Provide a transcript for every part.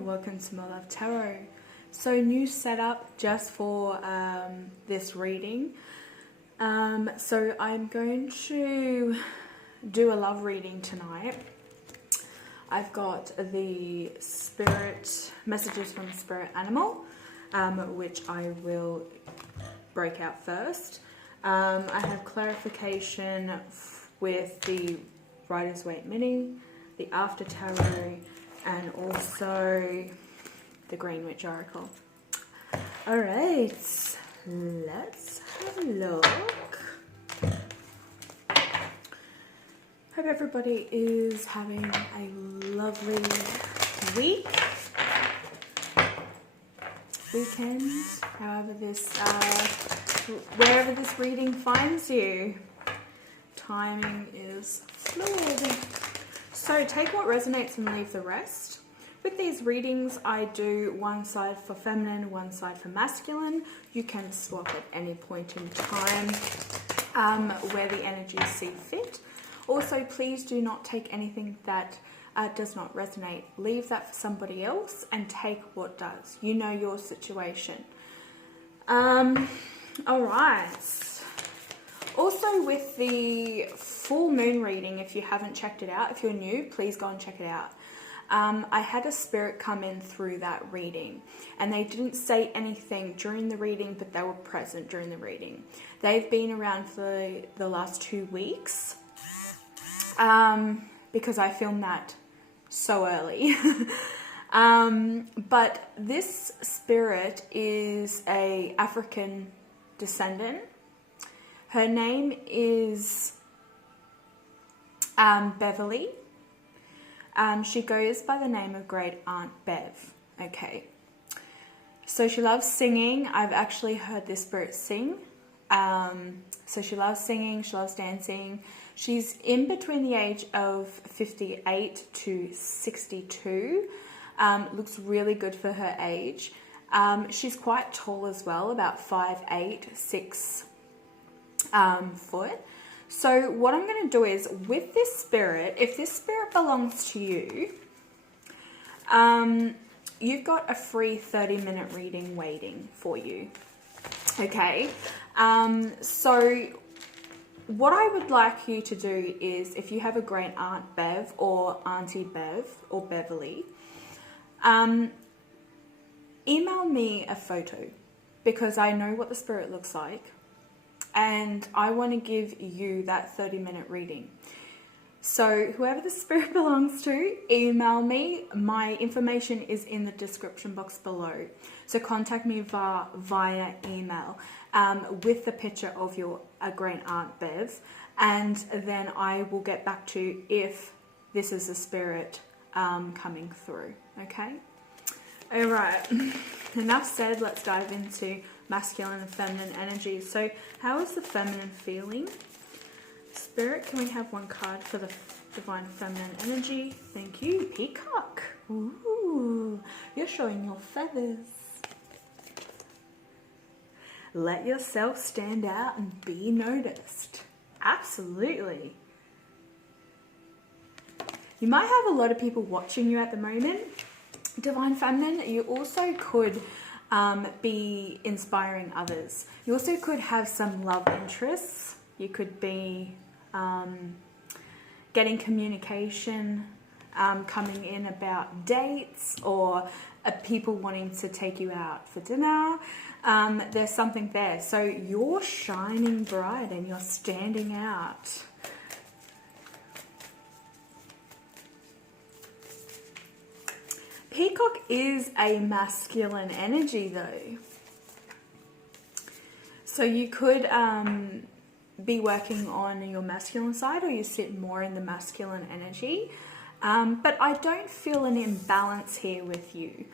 welcome to More Love Tarot. So new setup just for this reading. So I'm going to do a love reading tonight. I've got the spirit messages from spirit animal, which I will break out first. I have clarification with the Rider-Waite Mini, the After Tarot, and also the Green Witch Oracle. Alright, let's have a look. Hope everybody is having a lovely weekend, however this, wherever this reading finds you. Timing is fluid. So take what resonates and leave the rest. With these readings, I do one side for feminine, one side for masculine. You can swap at any point in time where the energies see fit. Also, please do not take anything that does not resonate. Leave that for somebody else and take what does. You know your situation. All right. Also with the full moon reading, if you haven't checked it out, if you're new, please go and check it out. I had a spirit come in through that reading, and they didn't say anything during the reading, but they were present during the reading. They've been around for the last 2 weeks, because I filmed that so early. But this spirit is a African descendant. Her name is Beverly. She goes by the name of Great Aunt Bev. Okay. So she loves singing. I've actually heard this spirit sing. So she loves singing. She loves dancing. She's in between the age of 58 to 62. Looks really good for her age. She's quite tall as well, about 5'8", 6 foot. So what I'm going to do is, with this spirit, if this spirit belongs to you, you've got a free 30-minute reading waiting for you. Okay. So what I would like you to do is, if you have a Great Aunt Bev or Auntie Bev or Beverly, email me a photo, because I know what the spirit looks like. And I want to give you that 30-minute reading. So whoever the spirit belongs to, email me. My information is in the description box below. So contact me via email with the picture of your Great Aunt Bev. And then I will get back to you if this is the spirit coming through. Okay? All right. Enough said. Let's dive into masculine and feminine energy. So how is the feminine feeling? Spirit, can we have one card for the divine feminine energy? Thank you. Peacock. Ooh, you're showing your feathers. Let yourself stand out and be noticed. Absolutely. You might have a lot of people watching you at the moment. Divine feminine, you also could be inspiring others. You also could have some love interests. You could be getting communication coming in about dates, or people wanting to take you out for dinner. There's something there. So you're shining bright and you're standing out. Peacock is a masculine energy though. So you could be working on your masculine side, or you sit more in the masculine energy. But I don't feel an imbalance here with you.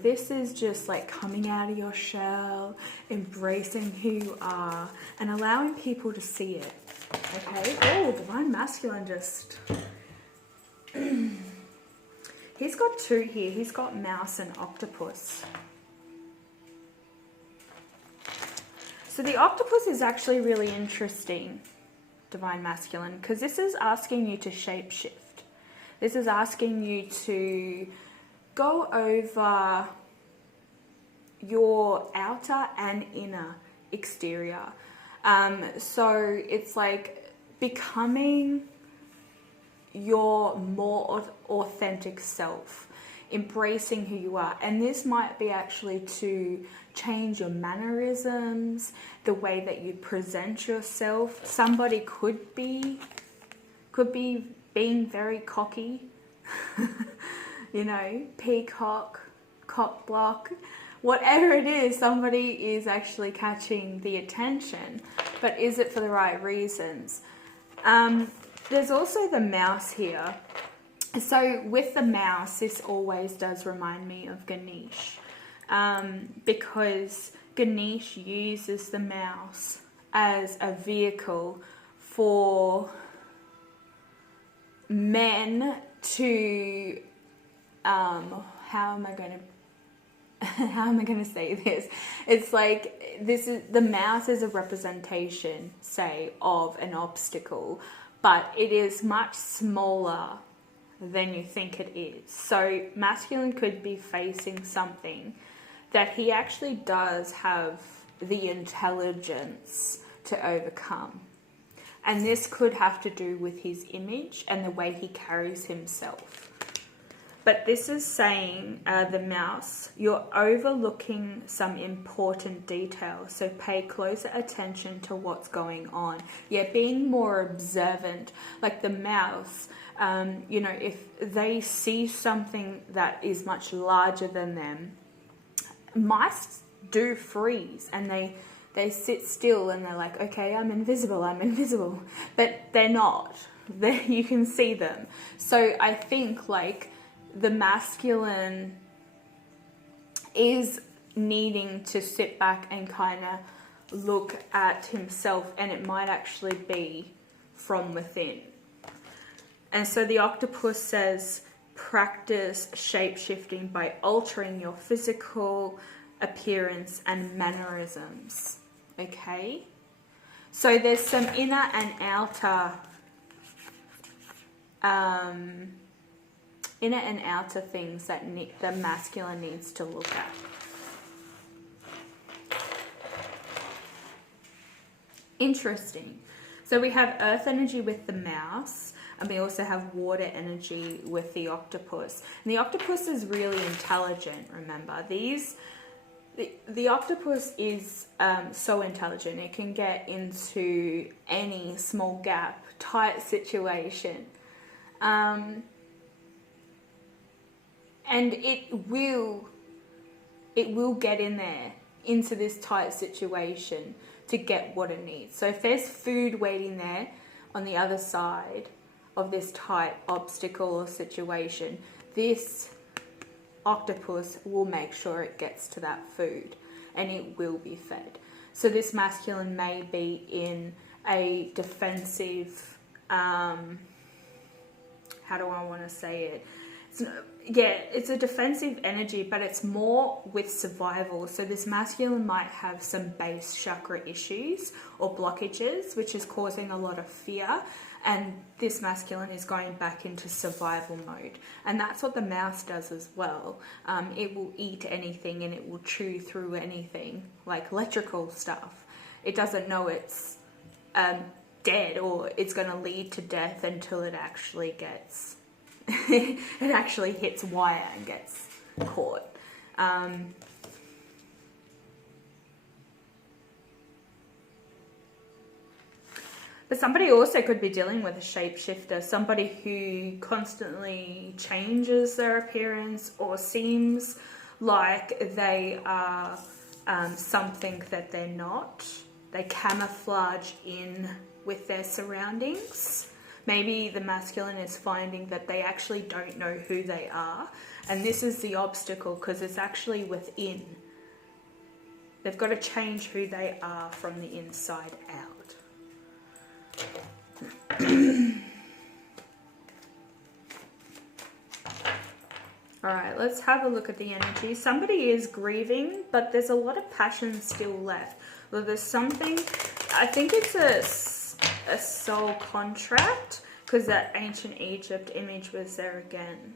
This is just like coming out of your shell, embracing who you are, and allowing people to see it. Okay? Oh, divine masculine just... He's got two here. He's got mouse and octopus. So the octopus is actually really interesting, divine masculine, because this is asking you to shapeshift. This is asking you to go over your outer and inner exterior. So it's like becoming your more authentic self, embracing who you are. And this might be actually to change your mannerisms, the way that you present yourself. Somebody could be being very cocky, you know, peacock, cock block, whatever it is, somebody is actually catching the attention. But is it for the right reasons? There's also the mouse here. So with the mouse, this always does remind me of Ganesh, because Ganesh uses the mouse as a vehicle for men to, how am I going to say this? It's like, the mouse is a representation, say, of an obstacle, but it is much smaller than you think it is. So masculine could be facing something that he actually does have the intelligence to overcome. And this could have to do with his image and the way he carries himself. But this is saying, the mouse, you're overlooking some important details, so pay closer attention to what's going on. Yeah, being more observant, like the mouse, you know, if they see something that is much larger than them, mice do freeze and they sit still and they're like, okay, I'm invisible. But they're not. You can see them. So I think like the masculine is needing to sit back and kind of look at himself, and it might actually be from within. And so the octopus says, practice shape-shifting by altering your physical appearance and mannerisms. Okay? So there's some inner and outer things that the masculine needs to look at. Interesting. So we have earth energy with the mouse, and we also have water energy with the octopus. And the octopus is really intelligent, remember. The octopus is so intelligent. It can get into any small gap, tight situation. And it will get in there, into this tight situation to get what it needs. So if there's food waiting there on the other side of this tight obstacle or situation, this octopus will make sure it gets to that food and it will be fed. So this masculine may be in a defensive, how do I want to say it? It's a defensive energy, but it's more with survival. So this masculine might have some base chakra issues or blockages, which is causing a lot of fear. And this masculine is going back into survival mode. And that's what the mouse does as well. It will eat anything and it will chew through anything, like electrical stuff. It doesn't know it's dead or it's going to lead to death until it actually gets... it actually hits wire and gets caught. But somebody also could be dealing with a shapeshifter, somebody who constantly changes their appearance or seems like they are something that they're not. They camouflage in with their surroundings. Maybe the masculine is finding that they actually don't know who they are. And this is the obstacle because it's actually within. They've got to change who they are from the inside out. Alright, let's have a look at the energy. Somebody is grieving, but there's a lot of passion still left. Well, there's something, I think it's a soul contract, because that ancient Egypt image was there again.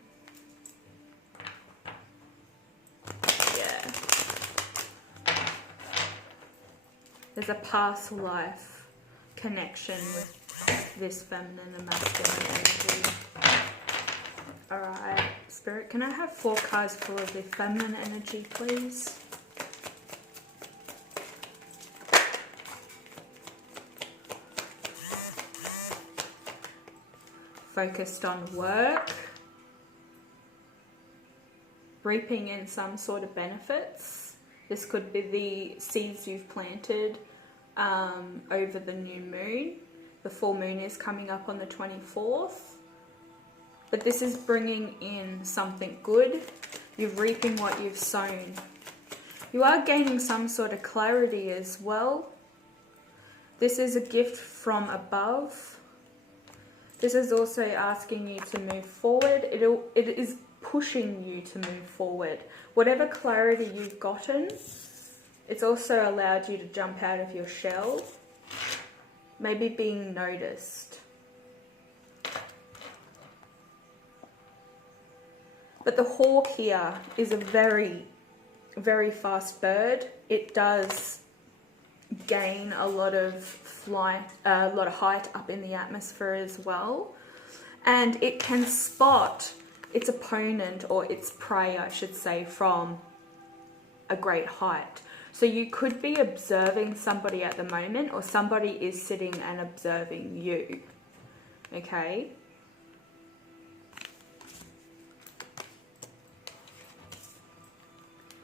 There's a past life connection with this feminine and masculine energy. Alright, Spirit, can I have 4 cards for the feminine energy, please? Focused on work, reaping in some sort of benefits. This could be the seeds you've planted over the new moon. The full moon is coming up on the 24th. But this is bringing in something good. You're reaping what you've sown. You are gaining some sort of clarity as well. This is a gift from above. This is also asking you to move forward. It is pushing you to move forward. Whatever clarity you've gotten, it's also allowed you to jump out of your shell. Maybe being noticed. But the hawk here is a very, very fast bird. It does gain a lot of flight, a lot of height up in the atmosphere as well. And it can spot its opponent, or its prey, I should say, from a great height. So you could be observing somebody at the moment, or somebody is sitting and observing you. Okay?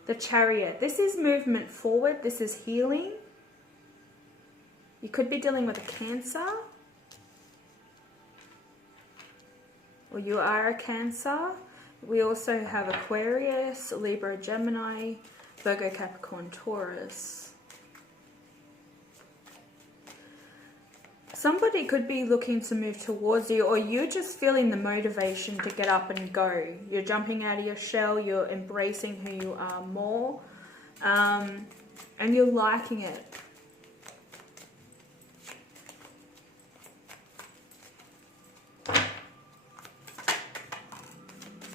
The Chariot. This is movement forward. This is healing. You could be dealing with a Cancer. Or you are a Cancer. We also have Aquarius, Libra, Gemini, Virgo, Capricorn, Taurus. Somebody could be looking to move towards you, or you're just feeling the motivation to get up and go. You're jumping out of your shell, you're embracing who you are more, and you're liking it.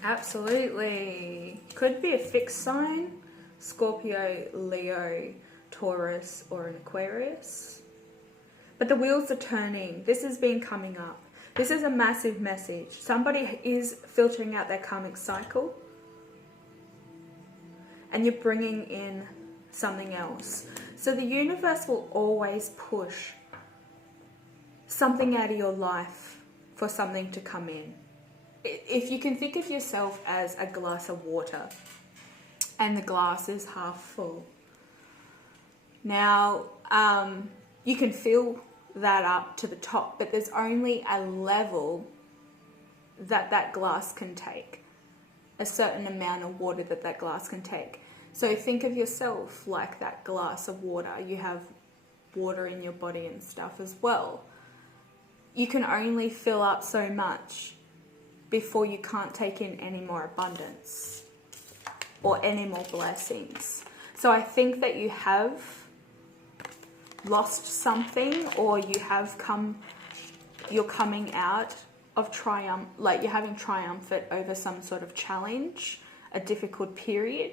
Absolutely. Could be a fixed sign, Scorpio, Leo, Taurus, or an Aquarius. But the wheels are turning. This has been coming up. This is a massive message. Somebody is filtering out their karmic cycle, and you're bringing in something else. So the universe will always push something out of your life for something to come in. If you can think of yourself as a glass of water, and the glass is half full. Now, you can fill that up to the top, but there's only a level that glass can take, a certain amount of water that glass can take. So think of yourself like that glass of water. You have water in your body and stuff as well. You can only fill up so much before you can't take in any more abundance or any more blessings. So I think that you have lost something, or you're coming out of triumph, like you're having triumphant over some sort of challenge, a difficult period,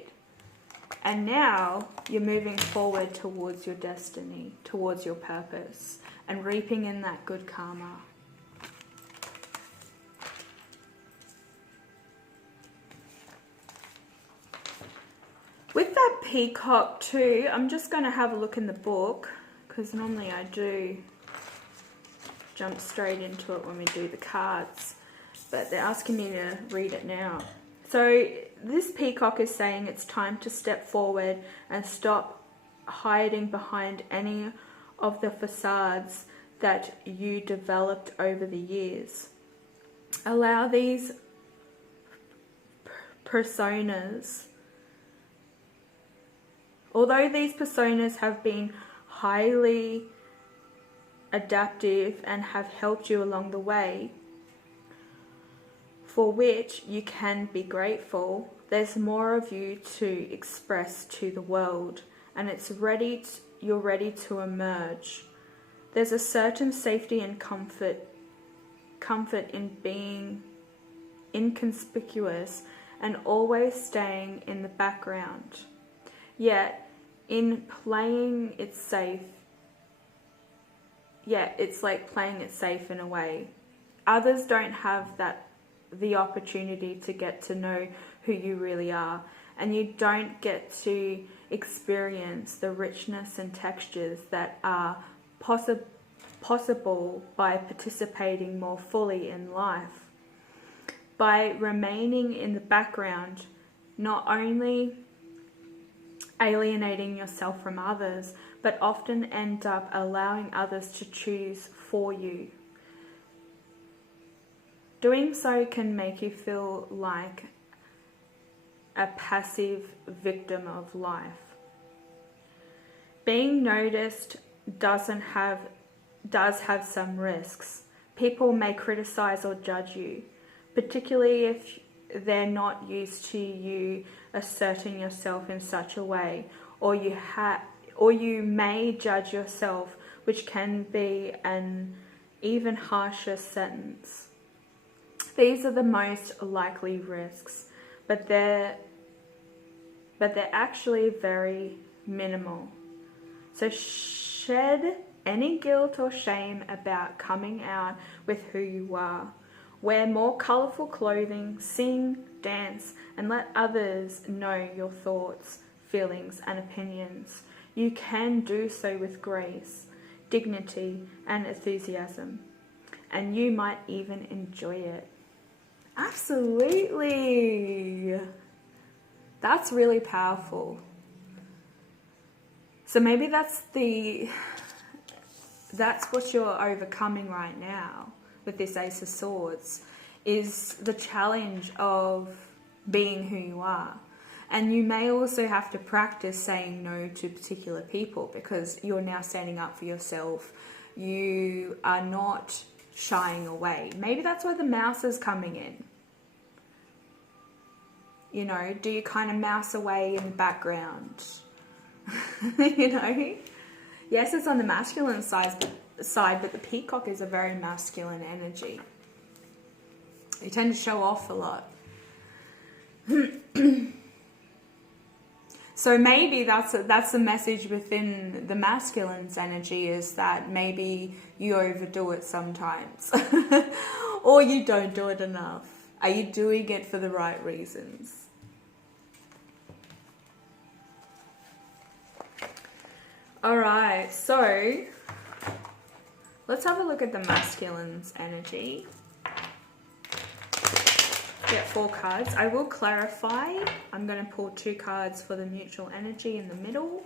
and now you're moving forward towards your destiny, towards your purpose, and reaping in that good karma. With that peacock too, I'm just going to have a look in the book, because normally I do jump straight into it when we do the cards, but they're asking me to read it now. So this peacock is saying it's time to step forward and stop hiding behind any of the facades that you developed over the years. Allow these personas, although these personas have been highly adaptive and have helped you along the way, for which you can be grateful, there's more of you to express to the world, and you're ready to emerge. There's a certain safety and comfort in being inconspicuous and always staying in the background. Yet, in playing it safe, yeah, it's like playing it safe in a way. Others don't have the opportunity to get to know who you really are, and you don't get to experience the richness and textures that are possible by participating more fully in life. By remaining in the background, not only alienating yourself from others, but often end up allowing others to choose for you. Doing so can make you feel like a passive victim of life. Being noticed does have some risks. People may criticize or judge you, particularly if they're not used to you asserting yourself in such a way, or you may judge yourself, which can be an even harsher sentence. These are the most likely risks, but they're actually very minimal. So shed any guilt or shame about coming out with who you are. Wear more colourful clothing, sing, dance, and let others know your thoughts, feelings, and opinions. You can do so with grace, dignity, and enthusiasm, and you might even enjoy it. Absolutely. That's really powerful. So maybe that's what you're overcoming right now with this Ace of Swords, is the challenge of being who you are. And you may also have to practice saying no to particular people, because you're now standing up for yourself. You are not shying away. Maybe that's where the mouse is coming in. You know, do you kind of mouse away in the background? You know? Yes, it's on the masculine side, but the peacock is a very masculine energy. They tend to show off a lot. So maybe that's the message within the masculine's energy, is that maybe you overdo it sometimes. Or you don't do it enough. Are you doing it for the right reasons? Alright, so let's have a look at the masculine's energy. Get 4 cards. I will clarify. I'm going to pull 2 cards for the neutral energy in the middle.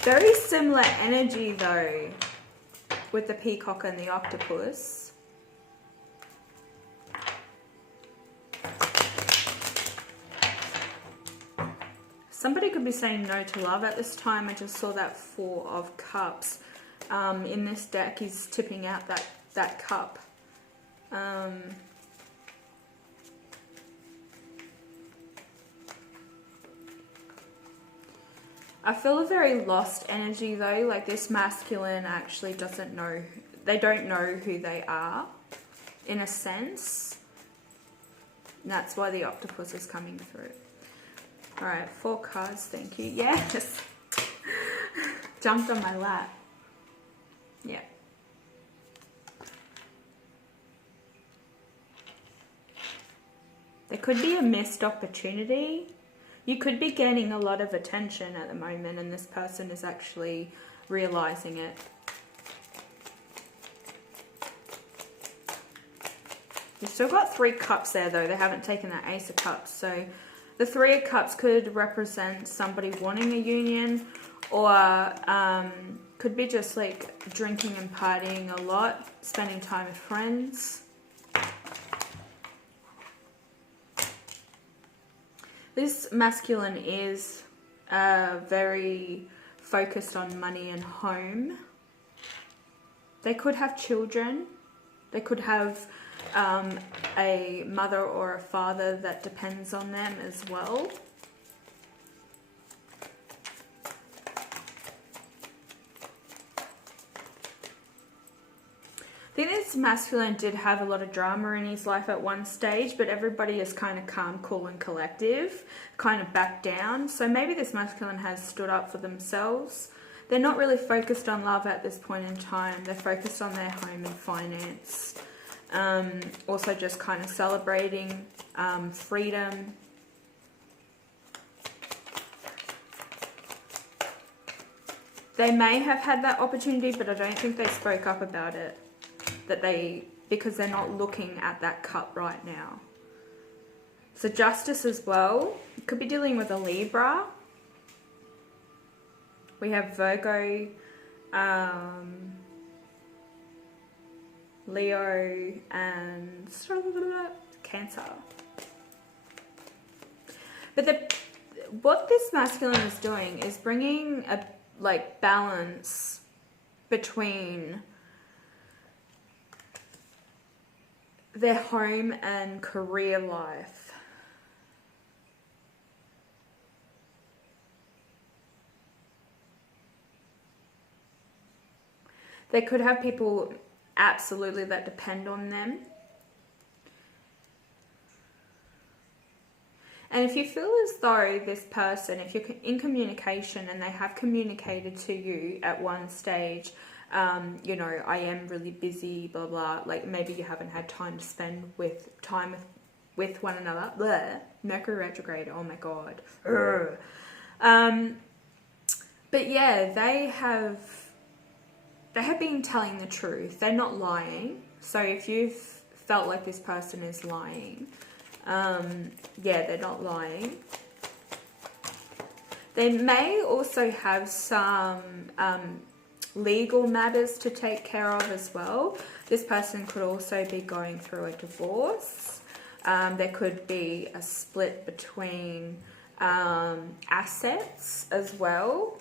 Very similar energy though with the peacock and the octopus. Somebody could be saying no to love at this time. I just saw that 4 of Cups. In this deck, he's tipping out that cup. I feel a very lost energy though. Like, this masculine actually doesn't know. They don't know who they are, in a sense. And that's why the octopus is coming through. Alright, 4 cards, thank you. Yes! Jumped on my lap. Yeah. There could be a missed opportunity. You could be gaining a lot of attention at the moment, and this person is actually realizing it. You've still got 3 cups there though. They haven't taken that Ace of Cups, so the 3 of Cups could represent somebody wanting a union, or could be just like drinking and partying a lot, spending time with friends. This masculine is very focused on money and home. They could have children. They could have a mother or a father that depends on them as well. I think this masculine did have a lot of drama in his life at one stage, but everybody is kind of calm, cool and collective, kind of backed down. So maybe this masculine has stood up for themselves. They're not really focused on love at this point in time. They're focused on their home and finance. Also just kind of celebrating freedom. They may have had that opportunity, but I don't think they spoke up about it. Because they're not looking at that cup right now. So justice as well. Could be dealing with a Libra. We have Virgo, Leo, and Cancer. But what this masculine is doing is bringing a balance between their home and career life. They could have people absolutely that depend on them. And if you feel as though this person, if you're in communication and they have communicated to you at one stage, you know, I am really busy, blah, blah. Like maybe you haven't had time to spend with one another. Blah. Mercury retrograde, oh my God. But yeah, they have been telling the truth. They're not lying. So if you've felt like this person is lying, yeah, they're not lying. They may also have some legal matters to take care of as well. This person could also be going through a divorce. There could be a split between assets as well.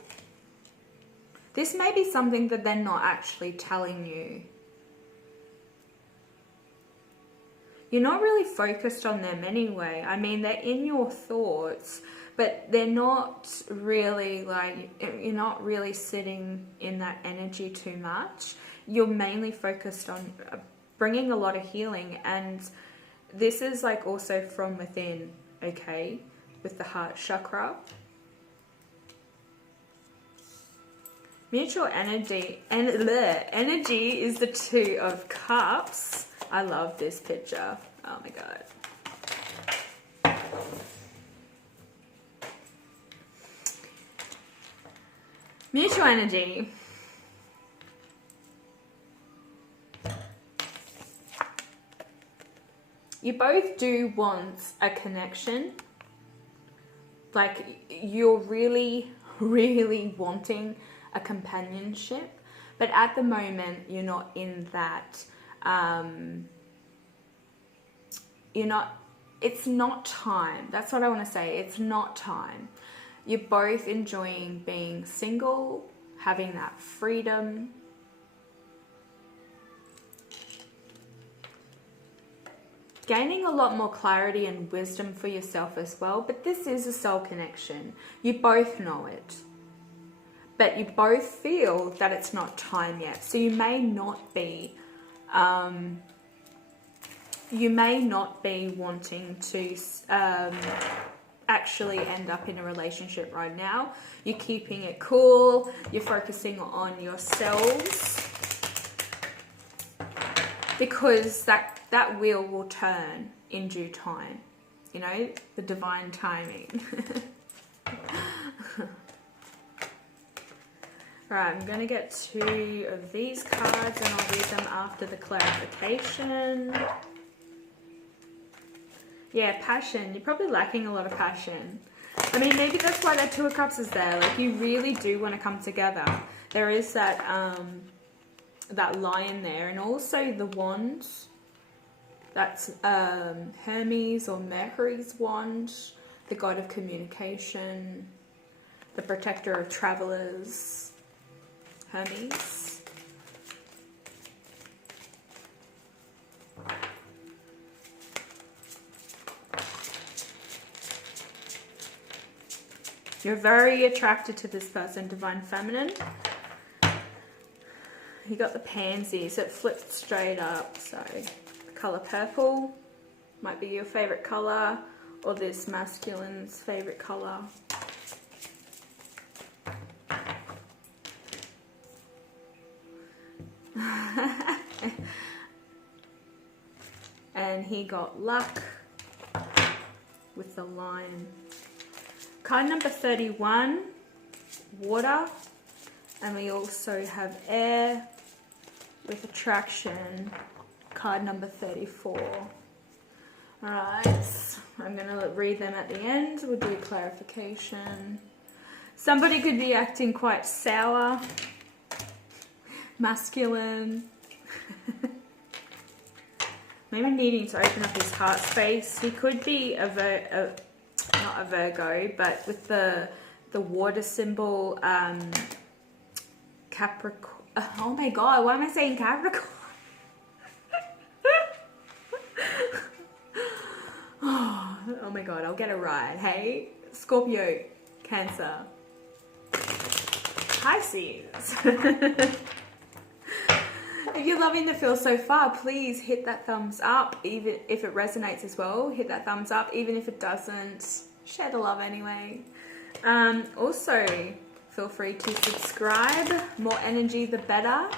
This may be something that they're not actually telling you. You're not really focused on them anyway. I mean, they're in your thoughts, but they're not really you're not really sitting in that energy too much. You're mainly focused on bringing a lot of healing, and this is also from within, okay, with the heart chakra. Mutual energy, and energy is the Two of Cups. I love this picture. Oh my God. Mutual energy. You both do want a connection. Like you're really, really wanting a companionship, but at the moment you're not in that. It's not time. That's what I want to say. It's not time. You're both enjoying being single, having that freedom. Gaining a lot more clarity and wisdom for yourself as well, but this is a soul connection. You both know it. But you both feel that it's not time yet. So you may not be wanting to actually end up in a relationship right now. You're keeping it cool. You're focusing on yourselves. Because that wheel will turn in due time. You know, the divine timing. Right, I'm going to get 2 of these cards and I'll read them after the clarification. Yeah, passion. You're probably lacking a lot of passion. I mean, maybe that's why that 2 of Cups is there. Like, you really do want to come together. There is that lion there. And also the wand. That's Hermes or Mercury's wand. The god of communication. The protector of travelers. Hermes. You're very attracted to this person, Divine Feminine. You got the pansy, so it flipped straight up. So the color purple might be your favorite color, or this masculine's favorite color. And he got luck with the lion. Card number 31, water. And we also have air with attraction. Card number 34. Alright, I'm going to read them at the end. We'll do clarification. Somebody could be acting quite sour, masculine. Maybe needing to open up his heart space. He could be not a Virgo, but with the water symbol, Capricorn. Oh my god, why am I saying Capricorn? Oh my god, I'll get it right. Hey, Scorpio, Cancer, Pisces. If you're loving the feel so far, please hit that thumbs up. Even if it resonates as well, hit that thumbs up. Even if it doesn't, share the love anyway. Also, feel free to subscribe. More energy, the better.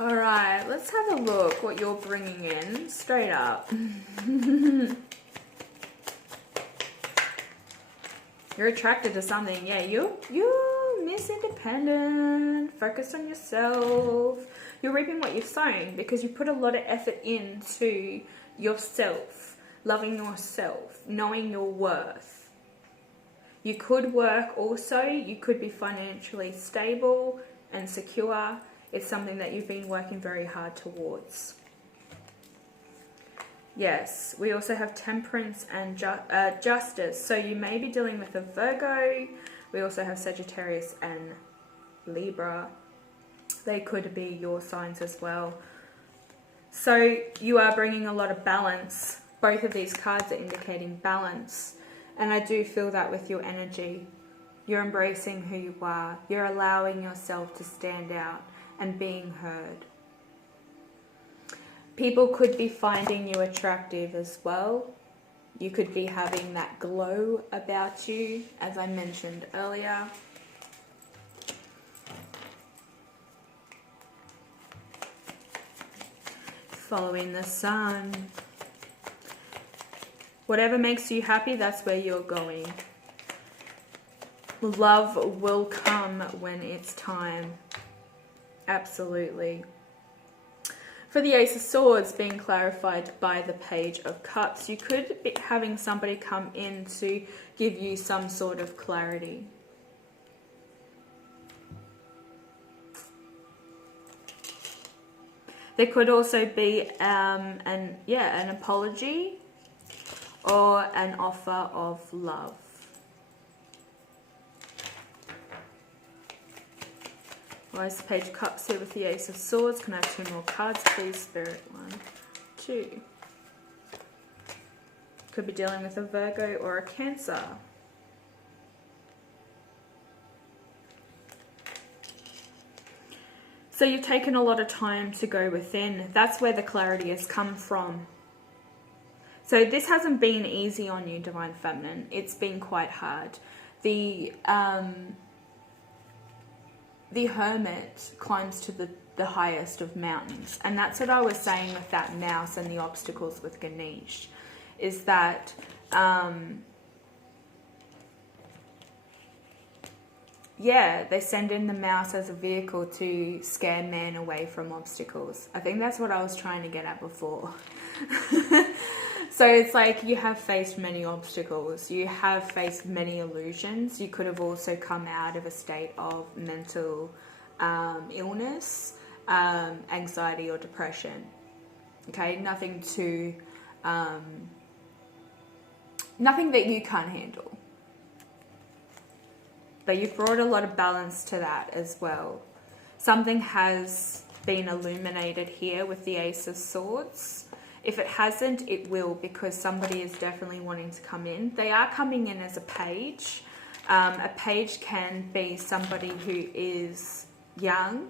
Alright, let's have a look what you're bringing in. Straight up. You're attracted to something. Yeah, you Miss Independent. Focus on yourself. You're reaping what you've sown because you put a lot of effort into yourself. Loving yourself. Knowing your worth. You could work also. You could be financially stable and secure. It's something that you've been working very hard towards. Yes, we also have temperance and justice. So you may be dealing with a Virgo. We also have Sagittarius and Libra. They could be your signs as well. So you are bringing a lot of balance. Both of these cards are indicating balance. And I do feel that with your energy. You're embracing who you are. You're allowing yourself to stand out and being heard. People could be finding you attractive as well. You could be having that glow about you, as I mentioned earlier. Following the sun. Whatever makes you happy, that's where you're going. Love will come when it's time. Absolutely. For the Ace of Swords being clarified by the Page of Cups, you could be having somebody come in to give you some sort of clarity. There could also be an apology or an offer of love. Why is the Page of Cups here with the Ace of Swords? Can I have 2 more cards, please, Spirit? 1, 2. Could be dealing with a Virgo or a Cancer. So you've taken a lot of time to go within. That's where the clarity has come from. So this hasn't been easy on you, Divine Feminine. It's been quite hard. The hermit climbs to the highest of mountains. And that's what I was saying with that mouse and the obstacles with Ganesh. Is that they send in the mouse as a vehicle to scare man away from obstacles. I think that's what I was trying to get at before. So it's like you have faced many obstacles. You have faced many illusions. You could have also come out of a state of mental illness, anxiety or depression. Okay, nothing that you can't handle. But you've brought a lot of balance to that as well. Something has been illuminated here with the Ace of Swords. If it hasn't, it will, because somebody is definitely wanting to come in. They are coming in as a page. A page can be somebody who is young.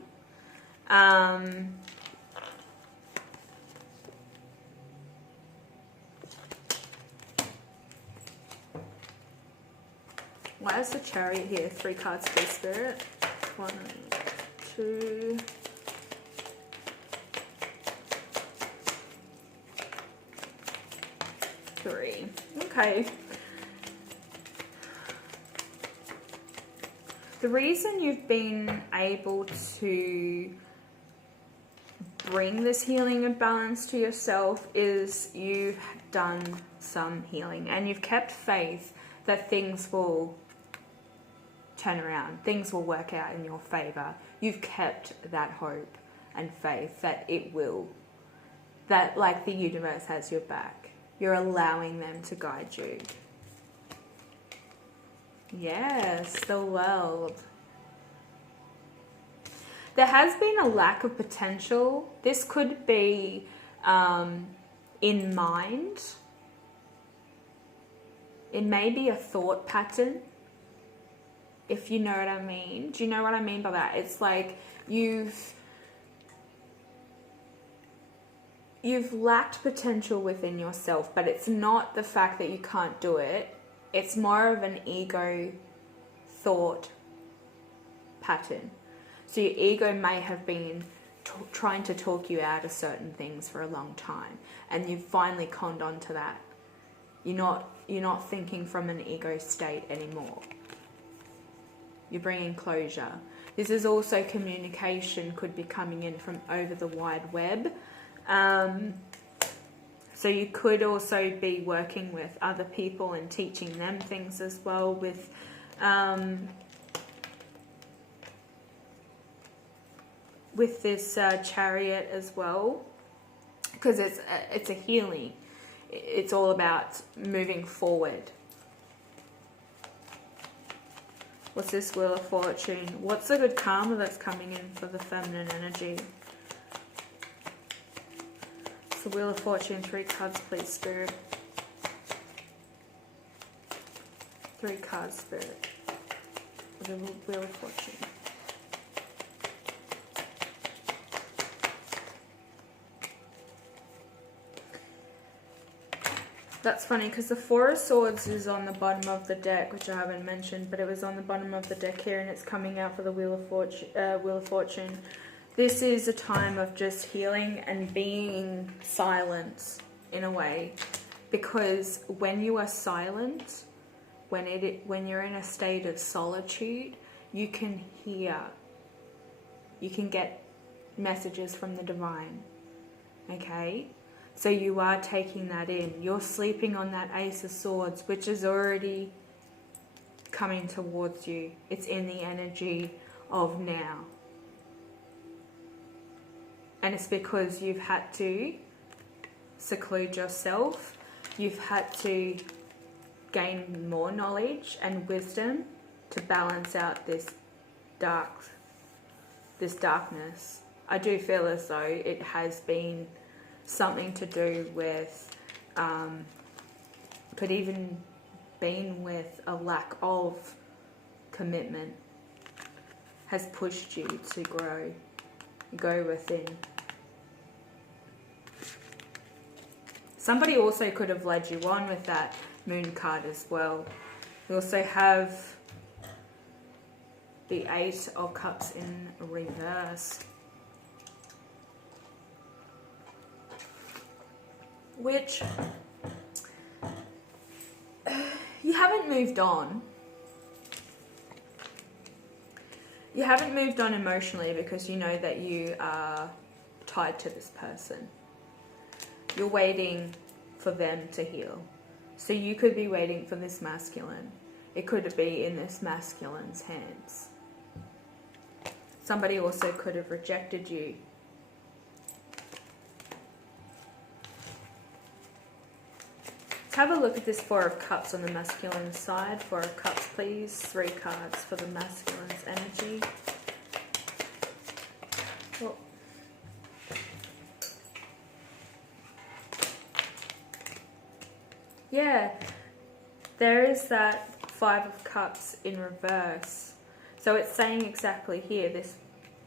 Why is the Chariot here? 3 cards for Spirit. 1, 2, 3. Okay. The reason you've been able to bring this healing and balance to yourself is you've done some healing and you've kept faith that things will turn around, things will work out in your favor. You've kept that hope and faith that it will, that like the universe has your back. You're allowing them to guide you. Yes, the world. There has been a lack of potential. This could be in mind. It may be a thought pattern, if you know what I mean. Do you know what I mean by that? It's like you've lacked potential within yourself, but it's not the fact that you can't do it. It's more of an ego thought pattern. So your ego may have been trying to talk you out of certain things for a long time, and you've finally conned on to that. You're not thinking from an ego state anymore. You're bringing closure. This is also communication could be coming in from over the wide web. So you could also be working with other people and teaching them things as well with this Chariot as well, because it's a healing. It's all about moving forward. What's this Wheel of Fortune? What's the good karma that's coming in for the feminine energy? It's the Wheel of Fortune. 3 cards, please, Spirit. 3 cards, Spirit. The Wheel of Fortune. That's funny because the 4 of Swords is on the bottom of the deck, which I haven't mentioned, but it was on the bottom of the deck here, and it's coming out for the Wheel of Fortune. This is a time of just healing and being silent in a way, because when you are silent, when you're in a state of solitude, you can hear, you can get messages from the divine. Okay? So you are taking that in. You're sleeping on that Ace of Swords, which is already coming towards you. It's in the energy of now. And it's because you've had to seclude yourself. You've had to gain more knowledge and wisdom to balance out this darkness. I do feel as though it has been something to do with, could even been with a lack of commitment, has pushed you to go within. Somebody also could have led you on with that Moon card as well. We also have the 8 of Cups in reverse, which you haven't moved on. You haven't moved on emotionally because you know that you are tied to this person. You're waiting for them to heal. So you could be waiting for this masculine. It could be in this masculine's hands. Somebody also could have rejected you. Let's have a look at this 4 of Cups on the masculine side. 4 of Cups, please. 3 cards for the masculine's energy. Oh. Yeah, there is that 5 of Cups in reverse. So it's saying exactly here, this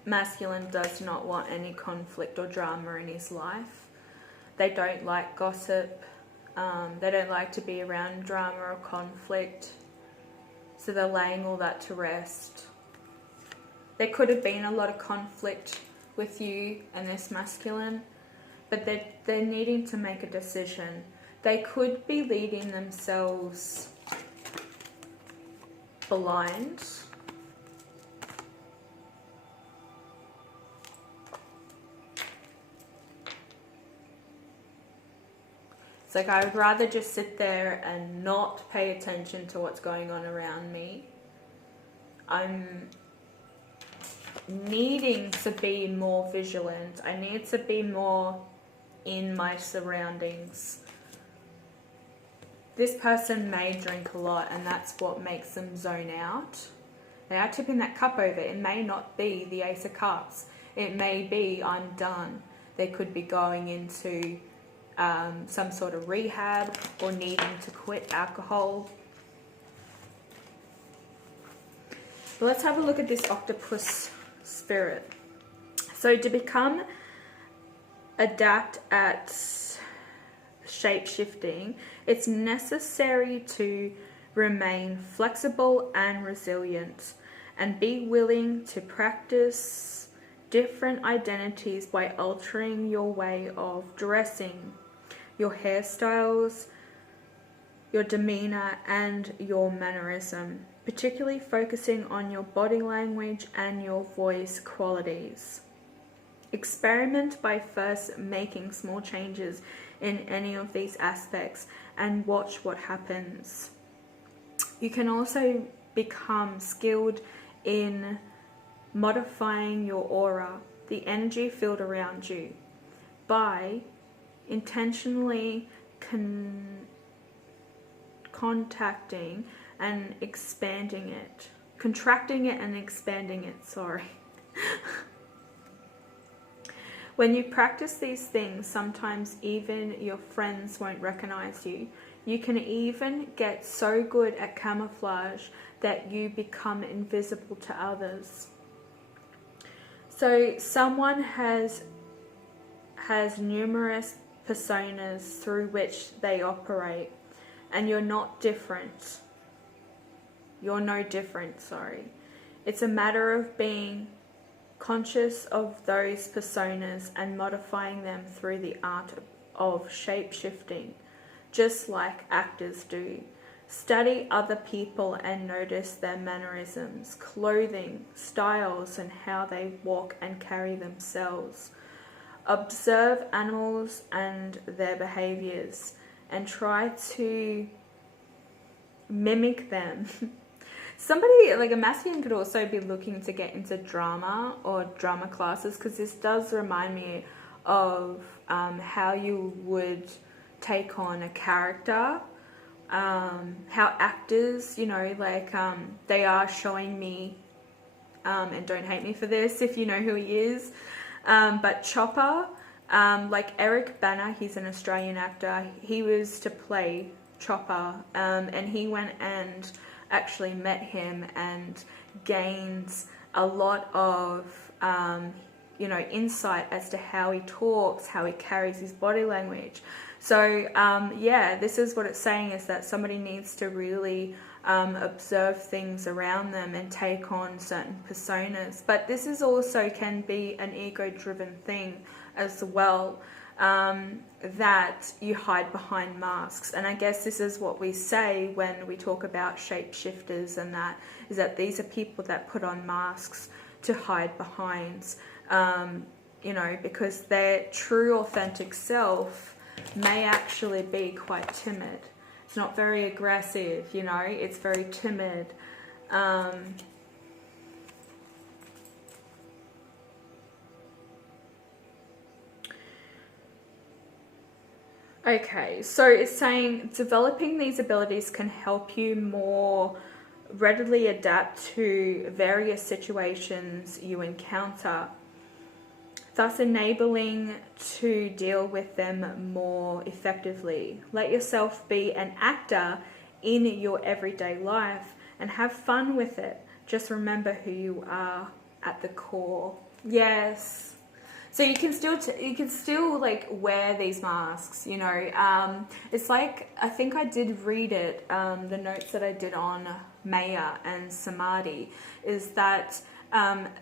masculine does not want any conflict or drama in his life. They don't like gossip. They don't like to be around drama or conflict. So they're laying all that to rest. There could have been a lot of conflict with you and this masculine, but they're needing to make a decision. They could be leading themselves blind. It's like, I would rather just sit there and not pay attention to what's going on around me. I'm needing to be more vigilant. I need to be more in my surroundings. This person may drink a lot, and that's what makes them zone out. They are tipping that cup over. It may not be the Ace of Cups. It may be, I'm done. They could be going into some sort of rehab or needing to quit alcohol. But let's have a look at this octopus spirit. So to become adept at shape-shifting, it's necessary to remain flexible and resilient and be willing to practice different identities by altering your way of dressing, your hairstyles, your demeanor, and your mannerism, particularly focusing on your body language and your voice qualities. Experiment by first making small changes in any of these aspects and watch what happens. You can also become skilled in modifying your aura, the energy field around you, by intentionally contacting and expanding it, contracting it and expanding it, sorry. When you practice these things, sometimes even your friends won't recognize you. You can even get so good at camouflage that you become invisible to others. So someone has numerous personas through which they operate, and you're not different. You're no different, sorry. It's a matter of being conscious of those personas and modifying them through the art of shape-shifting, just like actors do. Study other people and notice their mannerisms, clothing, styles, and how they walk and carry themselves. Observe animals and their behaviors and try to mimic them. Somebody, like a masculine, could also be looking to get into drama or drama classes, because this does remind me of how you would take on a character, how actors, you know, like they are showing me, and don't hate me for this if you know who he is, but Chopper, like Eric Bana, he's an Australian actor, he was to play Chopper, and he went and actually met him and gained a lot of you know, insight as to how he talks, how he carries his body language. So yeah, this is what it's saying, is that somebody needs to really observe things around them and take on certain personas. But this is also can be an ego-driven thing as well, that you hide behind masks. And I guess this is what we say when we talk about shapeshifters, and that is that these are people that put on masks to hide behind, you know, because their true authentic self may actually be quite timid. It's not very aggressive, you know, it's very timid. Okay, so it's saying developing these abilities can help you more readily adapt to various situations you encounter, thus enabling to deal with them more effectively. Let yourself be an actor in your everyday life and have fun with it. Just remember who you are. at the core. Yes. So you can still like wear these masks, you know. It's like, I think I did read it, the notes that I did on Maya and Samadhi, is that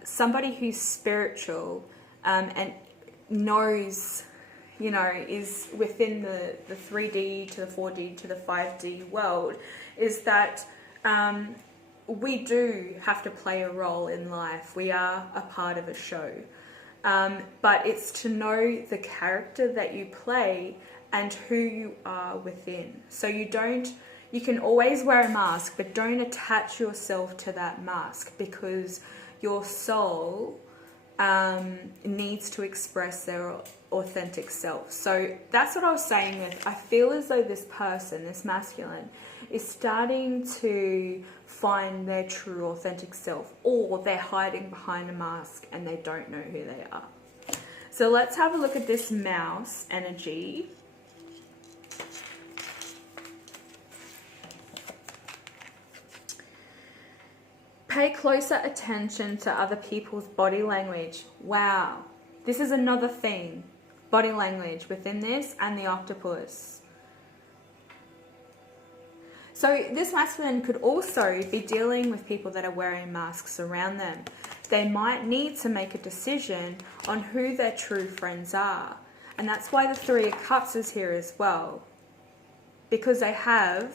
somebody who's spiritual and knows, you know, is within the 3D to the 4D to the 5D world, is that we do have to play a role in life. We are a part of a show. But it's to know the character that you play and who you are within. So you can always wear a mask, but don't attach yourself to that mask, because your soul needs to express their authentic self. So that's what I was saying with, I feel as though this person, this masculine, is starting to find their true authentic self, or they're hiding behind a mask and they don't know who they are. So let's have a look at this mouse energy. Pay closer attention to other people's body language. Wow, this is another theme, body language within this, and the octopus. So this masculine could also be dealing with people that are wearing masks around them. They might need to make a decision on who their true friends are. And that's why the Three of Cups is here as well. Because they have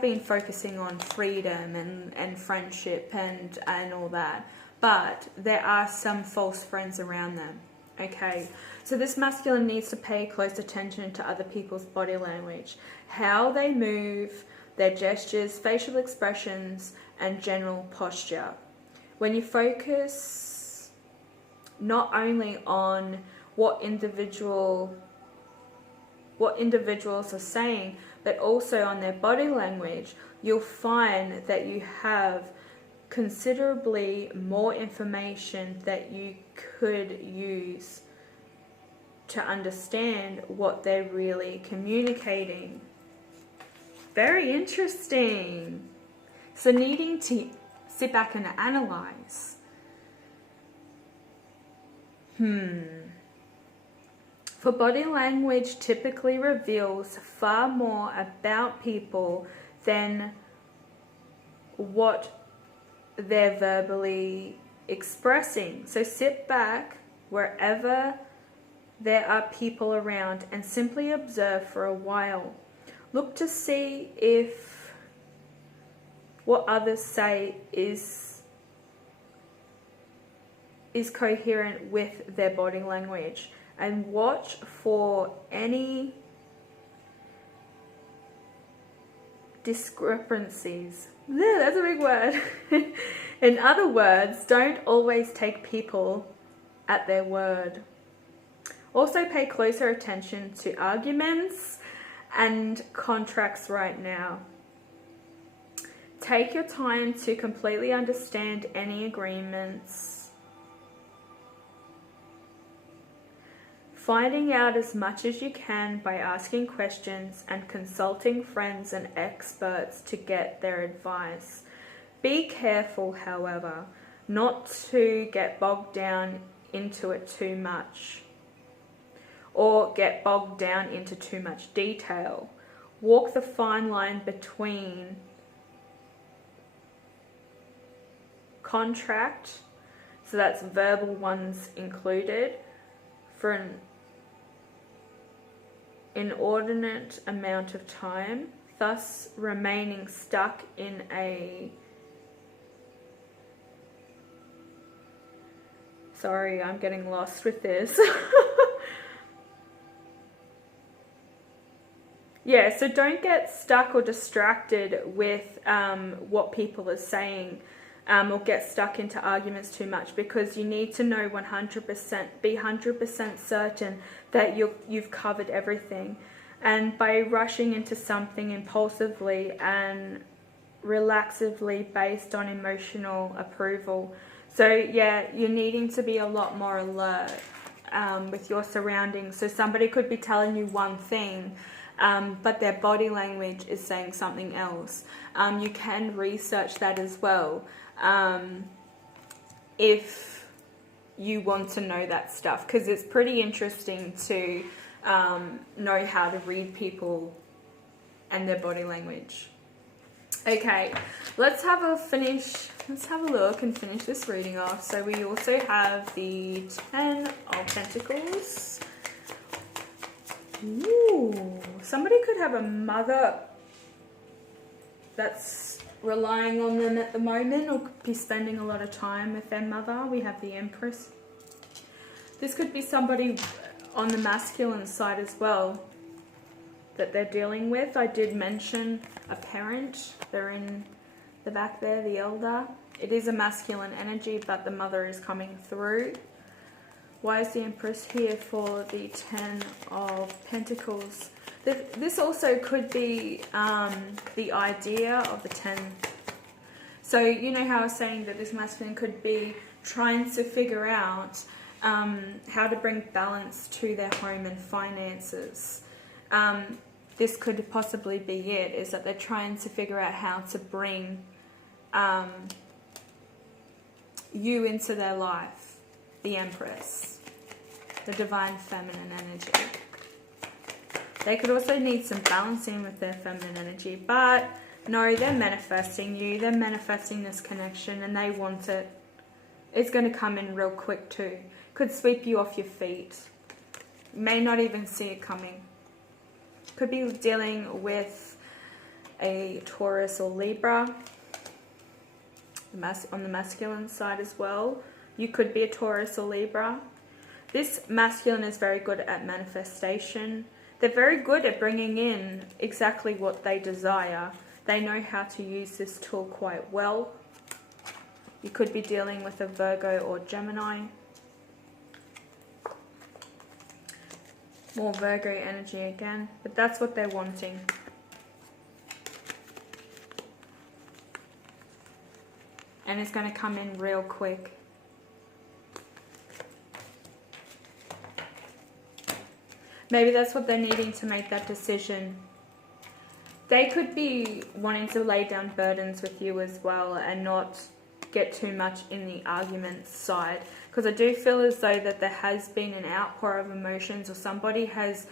been focusing on freedom and friendship and all that. But there are some false friends around them. Okay, so this masculine needs to pay close attention to other people's body language, how they move, their gestures, facial expressions, and general posture. When you focus not only on what individuals are saying, but also on their body language, you'll find that you have considerably more information that you could use to understand what they're really communicating. Very interesting. So needing to sit back and analyze. For body language typically reveals far more about people than what they're verbally expressing. So sit back wherever there are people around and simply observe for a while. Look to see if what others say is coherent with their body language, and watch for any discrepancies. Yeah, that's a big word. In other words, don't always take people at their word. Also pay closer attention to arguments and contracts right now. Take your time to completely understand any agreements. Finding out as much as you can by asking questions and consulting friends and experts to get their advice. Be careful, however, not to get bogged down into it too much, or get bogged down into too much detail. Walk the fine line between contract, so that's verbal ones included, for an inordinate amount of time, thus remaining stuck in a... Sorry, I'm getting lost with this. Yeah, so don't get stuck or distracted with what people are saying, or get stuck into arguments too much, because you need to know 100%, be 100% certain that you've covered everything. And by rushing into something impulsively and relaxively based on emotional approval. So yeah, you're needing to be a lot more alert with your surroundings. So somebody could be telling you one thing, but their body language is saying something else. You can research that as well. if you want to know that stuff, because it's pretty interesting to know how to read people and their body language. Okay, let's have a look and finish this reading off. So we also have the 10 of Pentacles. Ooh, somebody could have a mother that's relying on them at the moment, or could be spending a lot of time with their mother. We have the Empress. This could be somebody on the masculine side as well that they're dealing with. I did mention a parent. They're in the back there, the elder. It is a masculine energy, but the mother is coming through. Why is the Empress here for the 10 of Pentacles? This also could be the idea of the 10. So you know how I was saying that this masculine could be trying to figure out how to bring balance to their home and finances. This could possibly be it, is that they're trying to figure out how to bring you into their life, the Empress, the divine feminine energy. They could also need some balancing with their feminine energy, but no, they're manifesting you, they're manifesting this connection, and they want it. It's going to come in real quick too. Could sweep you off your feet. May not even see it coming. Could be dealing with a Taurus or Libra. On the masculine side as well. You could be a Taurus or Libra. This masculine is very good at manifestation. They're very good at bringing in exactly what they desire. They know how to use this tool quite well. You could be dealing with a Virgo or Gemini. More Virgo energy again, but that's what they're wanting. And it's going to come in real quick. Maybe that's what they're needing to make that decision. They could be wanting to lay down burdens with you as well and not get too much in the argument side. Because I do feel as though that there has been an outpour of emotions, or somebody has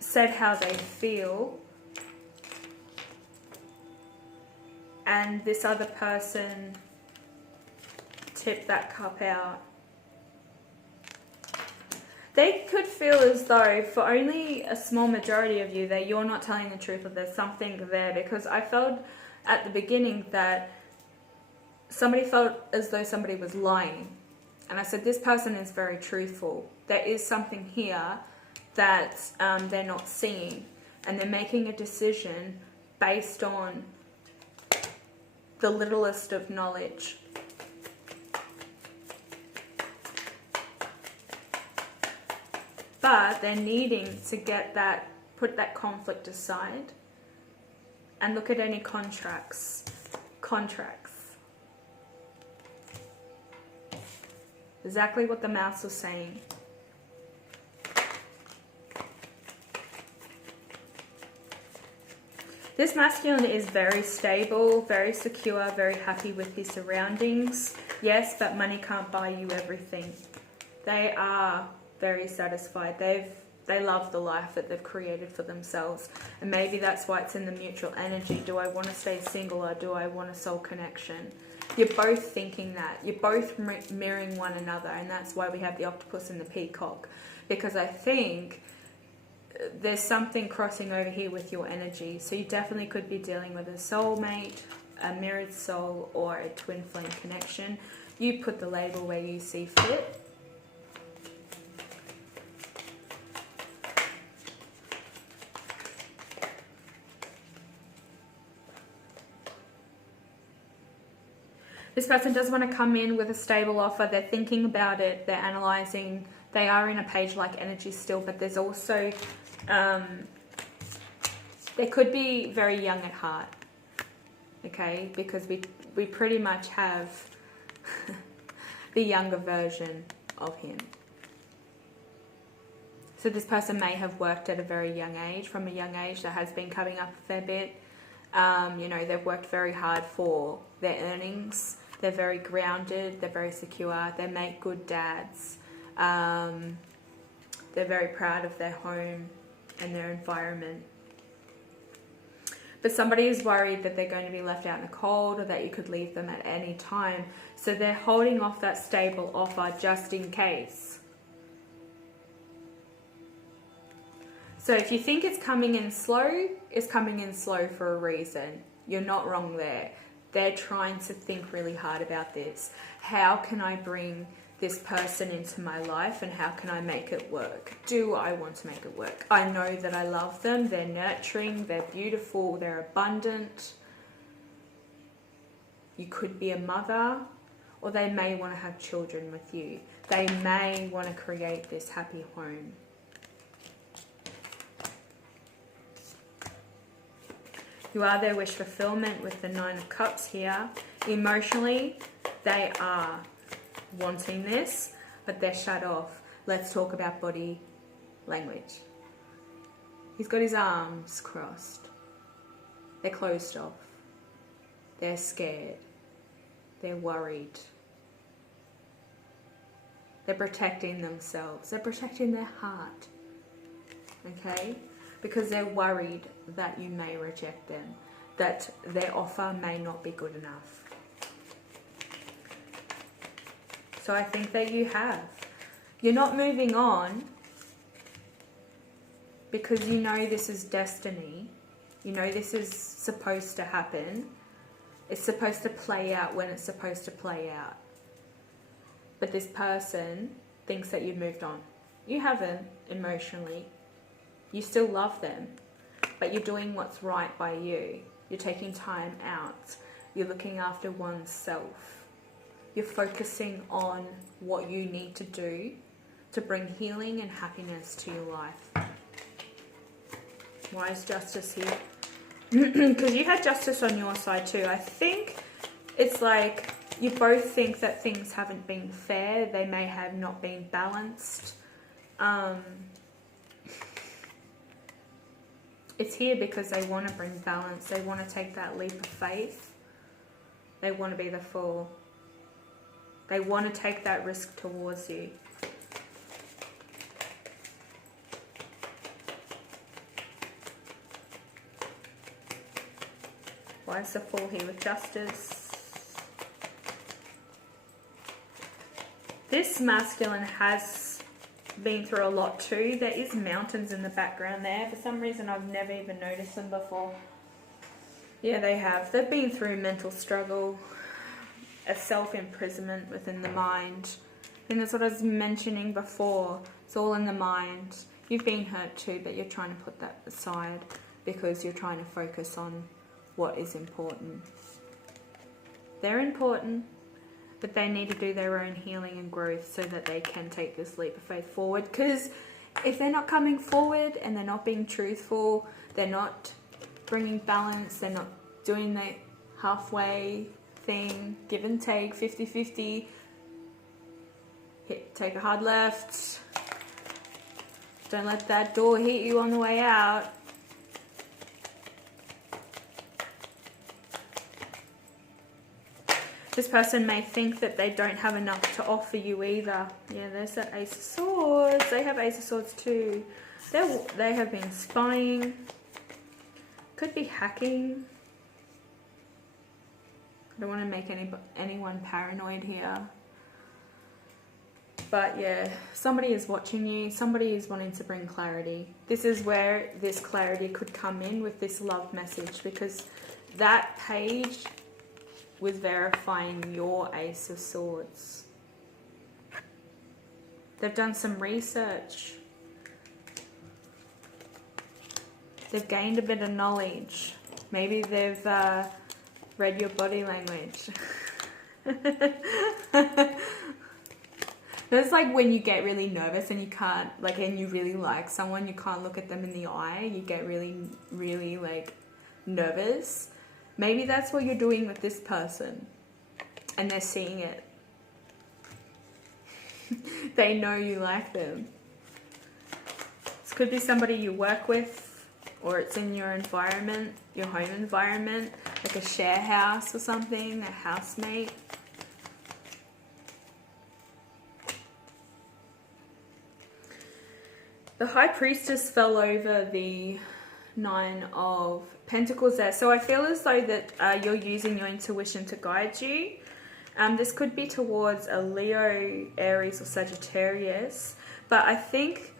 said how they feel, and this other person tipped that cup out. They could feel as though for only a small majority of you that you're not telling the truth, or there's something there, because I felt at the beginning that somebody felt as though somebody was lying. And I said, this person is very truthful. There is something here that they're not seeing. And they're making a decision based on the littlest of knowledge. But they're needing to get that, put that conflict aside and look at any contracts. Exactly what the mouse was saying. This masculine is very stable, very secure, very happy with his surroundings. Yes, but money can't buy you everything. They are very satisfied. They love the life that they've created for themselves, and maybe that's why it's in the mutual energy. Do I want to stay single, or do I want a soul connection? You're both thinking that. You're both mirroring one another, and that's why we have the octopus and the peacock, because I think there's something crossing over here with your energy. So you definitely could be dealing with a soulmate, a mirrored soul, or a twin flame connection. You put the label where you see fit. This person does want to come in with a stable offer. They're thinking about it. They're analysing. They are in a page-like energy still, but there's also... they could be very young at heart. Okay? Because we pretty much have the younger version of him. So this person may have worked at a very young age. From a young age, that has been coming up a fair bit. You know, they've worked very hard for their earnings. They're very grounded. They're very secure. They make good dads. They're very proud of their home and their environment. But somebody is worried that they're going to be left out in the cold, or that you could leave them at any time. So they're holding off that stable offer just in case. So if you think it's coming in slow, it's coming in slow for a reason. You're not wrong there. They're trying to think really hard about this. How can I bring this person into my life, and how can I make it work? Do I want to make it work? I know that I love them. They're nurturing. They're beautiful. They're abundant. You could be a mother, or they may want to have children with you. They may want to create this happy home. You are their wish fulfillment with the 9 of Cups here. Emotionally, they are wanting this, but they're shut off. Let's talk about body language. He's got his arms crossed. They're closed off. They're scared. They're worried. They're protecting themselves. They're protecting their heart. Okay? Because they're worried that you may reject them, that their offer may not be good enough. So I think that you have. You're not moving on because you know this is destiny. You know this is supposed to happen. It's supposed to play out when it's supposed to play out. But this person thinks that you've moved on. You haven't emotionally. You still love them, but you're doing what's right by you. You're taking time out. You're looking after oneself. You're focusing on what you need to do to bring healing and happiness to your life. Why is justice here? Because you had justice on your side too. I think it's like you both think that things haven't been fair. They may have not been balanced. It's here because they want to bring balance. They want to take that leap of faith. They want to be the fool. They want to take that risk towards you. Why is the Fool here with justice? This masculine has been through a lot too. There is mountains in the background there. For some reason I've never even noticed them before. Yeah, they have. They've been through mental struggle, a self-imprisonment within the mind. And that's what I was mentioning before. It's all in the mind. You've been hurt too, but you're trying to put that aside because you're trying to focus on what is important. They're important, but they need to do their own healing and growth so that they can take this leap of faith forward. Because if they're not coming forward and they're not being truthful, they're not bringing balance, they're not doing the halfway thing, give and take, 50-50, take a hard left, don't let that door hit you on the way out. This person may think that they don't have enough to offer you either. Yeah, there's that Ace of Swords. They have Ace of Swords too. They have been spying. Could be hacking. I don't want to make anyone paranoid here. But yeah, somebody is watching you. Somebody is wanting to bring clarity. This is where this clarity could come in with this love message, because that page was verifying your Ace of Swords. They've done some research. They've gained a bit of knowledge. Maybe they've read your body language. It's like when you get really nervous and you can't, like, and you really like someone, you can't look at them in the eye. You get really, really, like, nervous. Maybe that's what you're doing with this person. And they're seeing it. They know you like them. Could be somebody you work with, or it's in your environment, your home environment, like a share house or something, a housemate. The High Priestess fell over the Nine of Pentacles there. So I feel as though that you're using your intuition to guide you. This could be towards a Leo, Aries, or Sagittarius. But I think,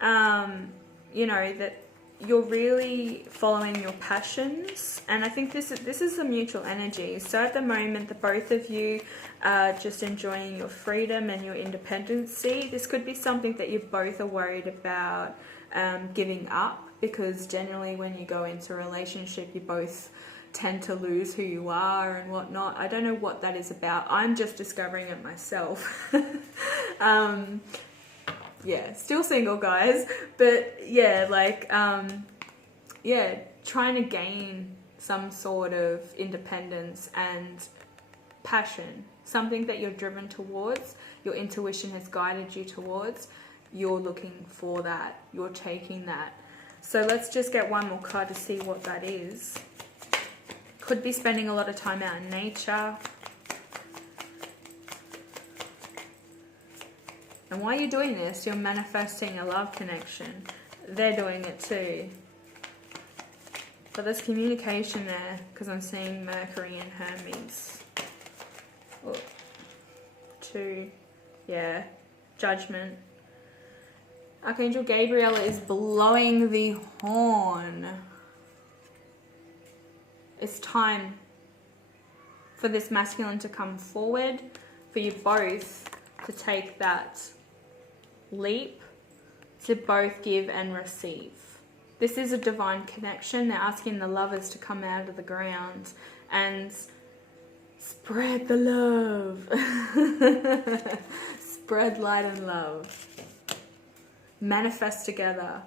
you know, that you're really following your passions. And I think this is a mutual energy. So at the moment, the both of you are just enjoying your freedom and your independency. This could be something that you both are worried about giving up. Because generally when you go into a relationship, you both tend to lose who you are and whatnot. I don't know what that is about. I'm just discovering it myself. Yeah, still single, guys. But yeah, like, yeah, trying to gain some sort of independence and passion. Something that you're driven towards, your intuition has guided you towards. You're looking for that. You're taking that. So let's just get one more card to see what that is. Could be spending a lot of time out in nature. And while you're doing this, you're manifesting a love connection. They're doing it too. But there's communication there because I'm seeing Mercury and Hermes. Oh, two. Yeah. Judgment. Archangel Gabriel is blowing the horn. It's time for this masculine to come forward, for you both to take that leap, to both give and receive. This is a divine connection. They're asking the lovers to come out of the ground and spread the love. Spread light and love. Manifest together.